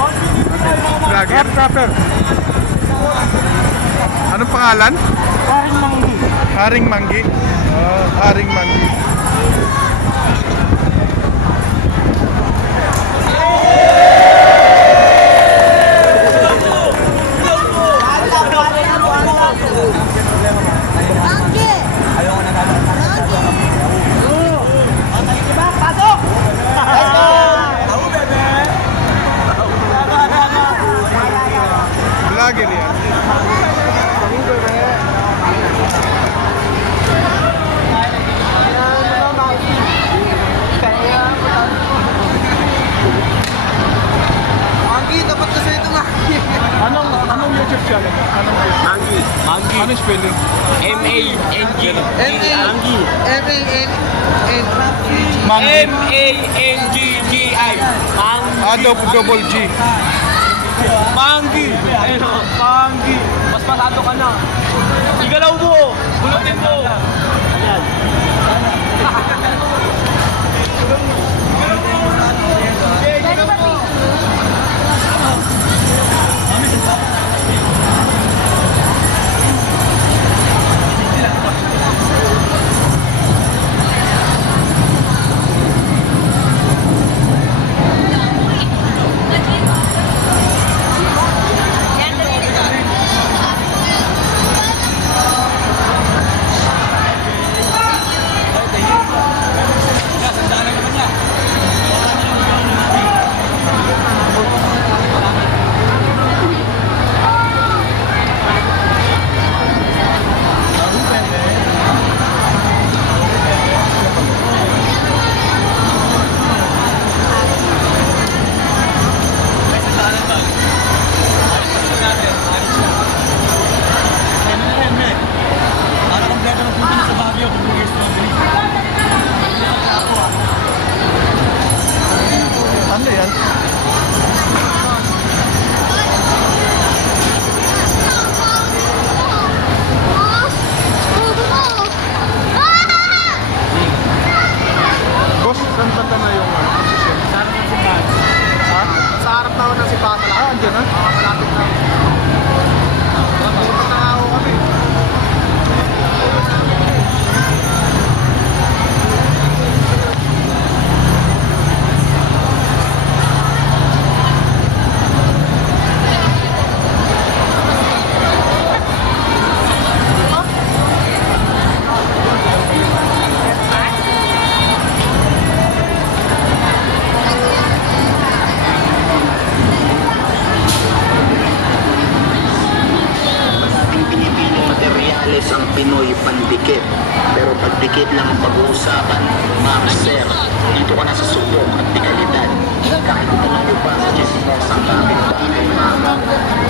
Vlogger? Rapper. Anong pangalan? Haring Manggi. Haring Manggi. Haring Manggi. Vlogger yan. Anong YouTube channel? Manggi. Ano spelling? M-A-N-G. Manggi. Manggi. M-A-N-G-G-I. Double G. Manggi. Ayun o. Manggi. Mas pasado ka na. Igalaw mo. Bulutin mo. Ayan. Ano yan? Boss, saan banda na yung posisyon? Sa harap ng simbahan. Ha? Sa harap na ng simbahan. Andyan na? Malapit na. Malapit na ako kami. Materyales ang Pinoy pandikit. Pero pagdikit lang ang pag-uusapan, Ma'am Sir, dito ka na sa subok at dekalidad. Kahit ito lang yung pa sa chismos ang bakit ba ay